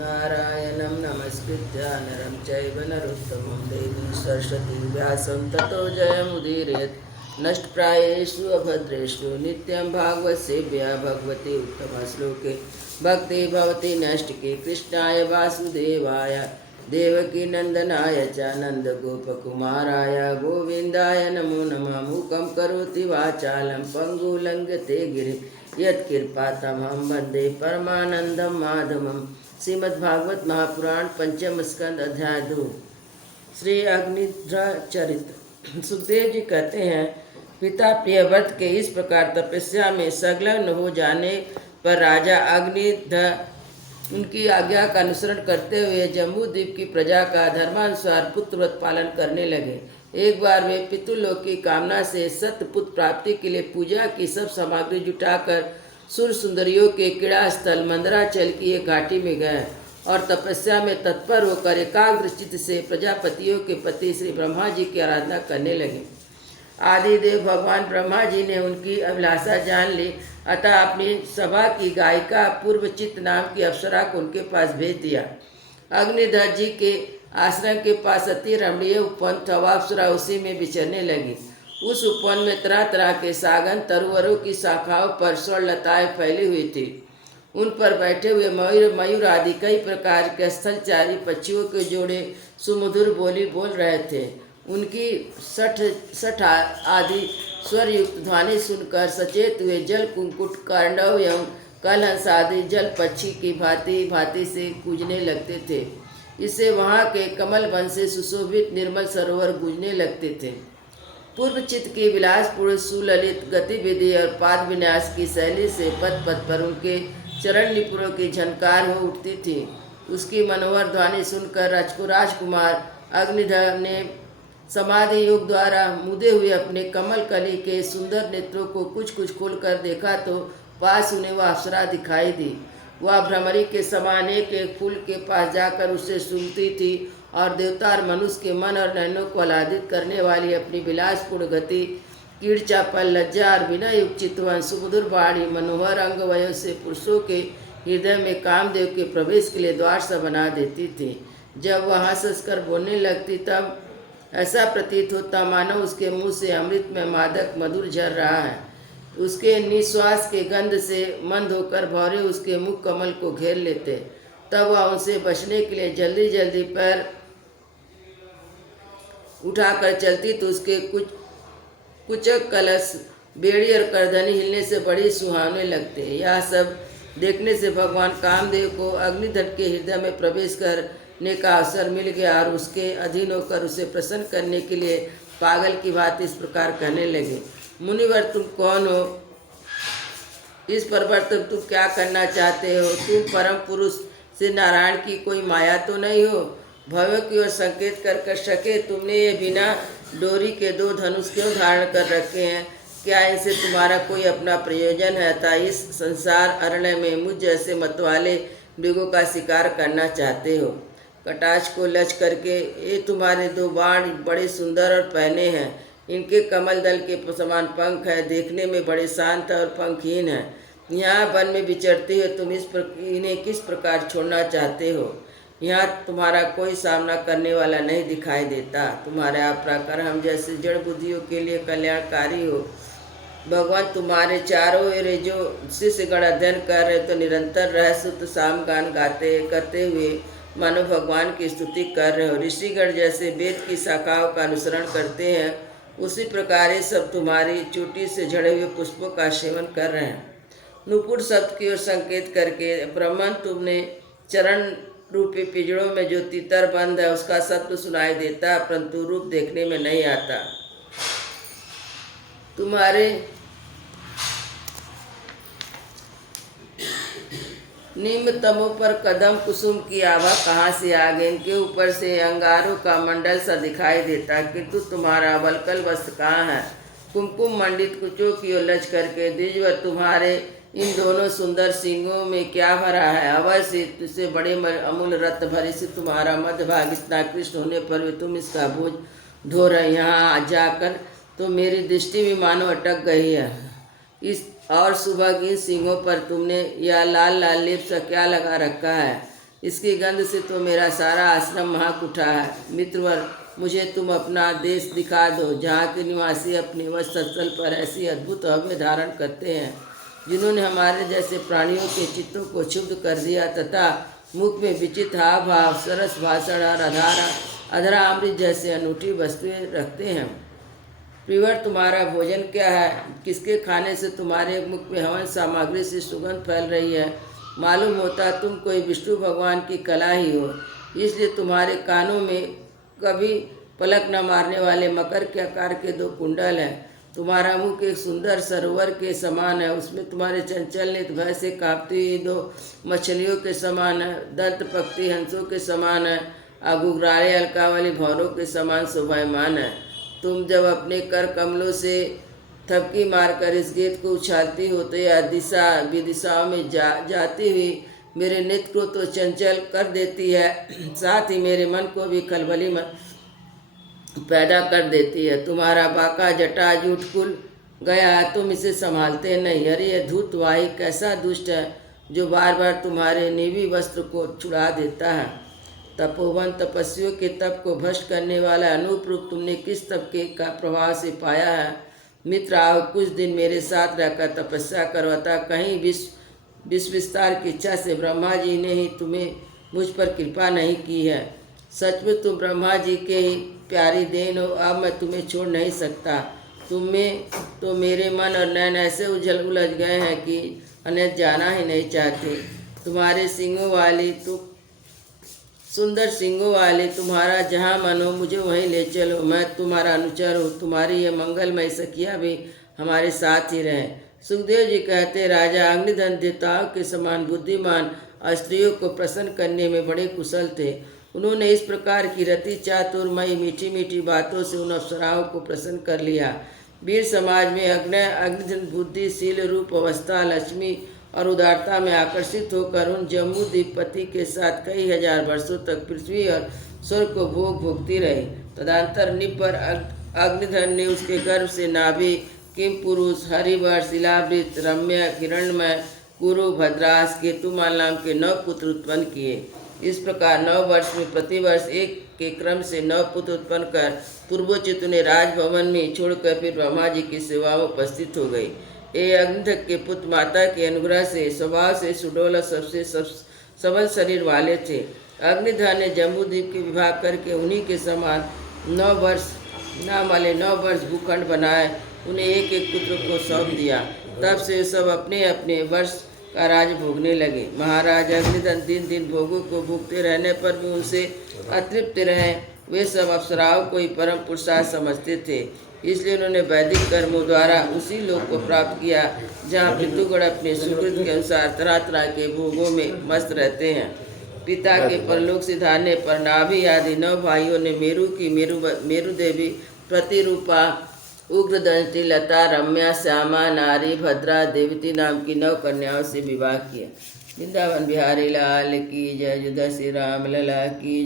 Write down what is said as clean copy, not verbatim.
नारायणं नमस्कृत्य नरं चैव नरोत्तमं देवीं सरस्वतीं व्यासं ततो जयमुदीरयेत् नष्टप्रायेषु अभद्रेषु नित्यं भागवतसेव्या भगवती उत्तमश्लोके भक्ति भवति नैष्टिके कृष्णाय वासुदेवाय देवकी नंदनाय च नन्दगोपकुमाराय गोविन्दाय नमो नमः। मूकं करोति वाचालं पङ्गुलङ्घ्यते गिरिं यत्कृपातमहं वन्दे परमानन्दं माधवम्। श्रीमद्भागवत महापुराण पंचम स्कंद अध्याय 2 श्री अग्निध्र चरित्र। सुखदेव जी कहते हैं, पिता प्रियव्रत के इस प्रकार तपस्या में संलग्न हो जाने पर राजा अग्निध्र उनकी आज्ञा का अनुसरण करते हुए जम्बूद्वीप की प्रजा का धर्मानुसार पुत्रव्रत पालन करने लगे। एक बार वे पितृलोक की कामना से सत्य पुत्र प्राप्ति के लिए पूजा की सब सामग्री जुटाकर सुर सुंदरियों के क्रीड़ा स्थल मंदराचल की एक घाटी में गए और तपस्या में तत्पर होकर एकाग्र चित्त से प्रजापतियों के पति श्री ब्रह्मा जी की आराधना करने लगे। आदिदेव भगवान ब्रह्मा जी ने उनकी अभिलाषा जान ली, अतः अपनी सभा की गायिका पूर्वचित नाम की अप्सरा को उनके पास भेज दिया। अग्निध्र जी के आश्रम के पास अति रमणीय उपवन था। वह अप्सरा उसी में विचरने लगी। उस उपवन में तरह तरह के सागन तरुवरों की शाखाओं पर स्वर्णलताएं फैली हुई थी। उन पर बैठे हुए मयूर आदि कई प्रकार के स्थलचारी पक्षियों के जोड़े सुमधुर बोली बोल रहे थे। उनकी सठ आदि स्वरयुक्त ध्वनि सुनकर सचेत हुए जल कुंकुट कर्णव एवं कलहंस आदि जल पक्षी की भांति भांति से कूजने लगते थे। इससे वहाँ के कमल वन से सुशोभित निर्मल सरोवर गूंजने लगते थे। पूर्व चित्त की विलासपूर्ण सुललित गतिविधि और पाद विन्यास की शैली से पद पद पर उनके चरण निपुणों की झनकार हो उठती थी। उसकी मनोहर ध्वनि सुनकर राजकुमार अग्निध्र ने समाधि योग द्वारा मुदे हुए अपने कमल कली के सुंदर नेत्रों को कुछ कुछ खोलकर देखा तो पास उन्हें वह अप्सरा दिखाई दी। वह भ्रमरी के समान एक फूल के पास जाकर उससे सुनती थी और देवता और मनुष्य के मन और नयनों को आह्लादित करने वाली अपनी विलासपूर्ण गति, कीड़ चापल लज्जा और विनय युक्त चितवन, सुमधुर वाणी, मनोहर अंग वयों से पुरुषों के हृदय में कामदेव के प्रवेश के लिए द्वार सा बना देती थी। जब वह हंस हंसकर बोलने लगती तब ऐसा प्रतीत होता मानो उसके मुँह से अमृत में मादक मधुर झर रहा है। उसके निश्वास के गंध से मंद होकर भौरे उसके मुख कमल को घेर लेते। तब वह उनसे बचने के लिए जल्दी जल्दी पैर उठाकर चलती तो उसके कुचक कलश, बेड़ी और करधनी हिलने से बड़ी सुहावने लगते। यह सब देखने से भगवान कामदेव को अग्निध्र के हृदय में प्रवेश करने का अवसर मिल गया और उसके अधीन होकर उसे प्रसन्न करने के लिए पागल की बात इस प्रकार कहने लगे, मुनिवर तुम कौन हो? इस पर्वत पर तुम क्या करना चाहते हो? तुम परम पुरुष से नारायण की कोई माया तो नहीं हो? भयों की ओर संकेत कर सके तुमने ये बिना डोरी के 2 धनुष क्यों धारण कर रखे हैं? क्या इनसे तुम्हारा कोई अपना प्रयोजन है? था इस संसार अरण्य में मुझ जैसे मतवाले मृगों का शिकार करना चाहते हो? कटाक्ष को लच करके ये तुम्हारे 2 बाण बड़े सुंदर और पहने हैं। इनके कमल दल के समान पंख है, देखने में बड़े शांत और पंखहीन है। यहाँ वन में विचरते हो तुम इन्हें किस प्रकार छोड़ना चाहते हो? यहाँ तुम्हारा कोई सामना करने वाला नहीं दिखाई देता। तुम्हारा प्रकार हम जैसे जड़ बुद्धियों के लिए कल्याणकारी हो। भगवान तुम्हारे चारों ओर जो शिष्यगण अध्ययन कर रहे तो निरंतर रहस्य साम गान गाते करते हुए मानो भगवान की स्तुति कर रहे हो। ऋषिगण जैसे वेद की शाखाओं का अनुसरण करते हैं उसी प्रकार ये सब तुम्हारी चोटी से झड़े हुए पुष्पों का सेवन कर रहे हैं। नुपुर शब्द की ओर संकेत करके ब्रह्मन तुमने चरण रूपी पिंजड़ों में जो तीतर बंद है उसका शब्द सुनाई देता परंतु रूप देखने में नहीं आता। तुम्हारे निम्न तमों पर कदम कुसुम की आभा कहाँ से आ गई? इनके ऊपर से अंगारों का मंडल सा दिखाई देता, किंतु तुम्हारा वलकल वस्त्र कहाँ है? कुमकुम मंडित कुचों की ओर लच करके द्विजवर तुम्हारे इन दोनों सुंदर सिंगों में क्या भरा है? अवश्य तुझसे बड़े अमूल रत्न भरे से तुम्हारा मध्य भाग इतना कृष्ण होने पर भी तुम इसका बोझ ढो रहे। यहाँ जाकर तो मेरी दृष्टि भी मानो अटक गई है। और सुबह की सिंगों पर तुमने यह लाल लाल लेप सा क्या लगा रखा है? इसकी गंध से तो मेरा सारा आश्रम महक उठा है। मित्रवर, मुझे तुम अपना देश दिखा दो, जहाँ के निवासी अपने वक्षस्थल पर ऐसी अद्भुत हव्य धारण करते हैं जिन्होंने हमारे जैसे प्राणियों के चित्तों को क्षुब्ध कर दिया, तथा मुख में विचित्र हाव भाव, सरस भाषण और अधरा अमृत जैसे अनूठी वस्तुएं रखते हैं। प्रियवर, तुम्हारा भोजन क्या है? किसके खाने से तुम्हारे मुख में हवन सामग्री से सुगंध फैल रही है? मालूम होता तुम कोई विष्णु भगवान की कला ही हो, इसलिए तुम्हारे कानों में कभी पलक न मारने वाले मकर के आकार के 2 कुंडल हैं। तुम्हारा मुख एक सुंदर सरोवर के समान है, उसमें तुम्हारे चंचल नेत्र भय से कांपती हुई 2 मछलियों के समान है, दंत पक्षी हंसों के समान है, घुघराले अलकावली भौरों के समान शोभायमान है। तुम जब अपने कर कमलों से थपकी मारकर इस गेंद को उछालती हो तो यह दिशा विदिशाओं में जाती हुई मेरे नेत्र को तो चंचल कर देती है, साथ ही मेरे मन को भी खलबली पैदा कर देती है। तुम्हारा बाका जटा जुटकुल गया है, तुम इसे संभालते नहीं। अरे यह धूर्तवाही कैसा दुष्ट है जो बार बार तुम्हारे नीवी वस्त्र को छुड़ा देता है। तपोवन तपस्वियों के तप को भ्रष्ट करने वाला अनूप रूप तुमने किस तप के का प्रभाव से पाया है? मित्र, आओ कुछ दिन मेरे साथ रहकर तपस्या करो, अतः कहीं विश्व विस्तार की इच्छा से ब्रह्मा जी ने ही तुम्हें मुझ पर कृपा नहीं की है। सचमुच तुम ब्रह्मा जी के ही प्यारी देन हो, अब मैं तुम्हें छोड़ नहीं सकता। तुम्हें तो मेरे मन और नैन ऐसे उलझ गए हैं कि अन्य जाना ही नहीं चाहते। तुम्हारे सिंगों वाली तो सुंदर सिंगों वाले तुम्हारा जहाँ मन हो मुझे वहीं ले चलो, मैं तुम्हारा अनुचर हूँ। तुम्हारी ये मंगलमय सखिया भी हमारे साथ ही रहे। सुखदेव जी कहते, राजा अग्निधन देवताओं के समान बुद्धिमान और स्त्रियों को प्रसन्न करने में बड़े कुशल थे। उन्होंने इस प्रकार की रति चातुर्मयी मीठी मीठी बातों से उन अप्सराओं को प्रसन्न कर लिया। वीर समाज में अग्निधन बुद्धि, शील, रूप, अवस्था, लक्ष्मी और उदारता में आकर्षित होकर उन जम्बूद्वीपति के साथ कई हजार वर्षों तक पृथ्वी और स्वर्ग को भोगती रही। तदंतर निपर अग्निधन ने उसके गर्भ से नाभि, किम पुरुष, हरिवर्ष, शिलावृत, रम्य, हिरण्मय, कुरु, भद्रास, केतुमाल नाम के 9 पुत्र उत्पन्न किए। इस प्रकार 9 वर्ष में प्रतिवर्ष एक के क्रम से 9 पुत्र उत्पन्न कर पूर्वोचित ने राजभवन में छोड़कर फिर ब्रह्मा जी की सेवा में उपस्थित हो गई। ये अग्निधन के पुत्र माता के अनुग्रह से स्वभाव से सुडोल और सबसे सबल शरीर वाले थे। अग्निधन ने जम्बूद्वीप के विवाह करके उन्हीं के समान 9 वर्ष नाम वाले 9 वर्ष भूखंड बनाए, उन्हें एक एक पुत्र को सौंप दिया। तब से सब अपने अपने वर्ष का राज भोगने लगे। महाराज अग्निधन दिन दिन भोगों को भोगते रहने पर भी उनसे अतृप्त रहे। वे सब अप्सराओं को ही परम पुरुषार्थ समझते थे, इसलिए उन्होंने वैदिक कर्मों द्वारा उसी लोक को प्राप्त किया जहाँ पितृगण अपने सुकृत के अनुसार तरह तरह के भोगों में मस्त रहते हैं। पिता के परलोक सिधारने पर नाभि आदि 9 भाइयों ने मेरु देवी, प्रतिरूपा, उग्रदंष्टि, लता, रम्या, श्यामा, नारी, भद्रा, देवती नाम की 9 कन्याओं से विवाह किया। वृंदावन बिहारी लाल की जय। जय श्री राम लला की।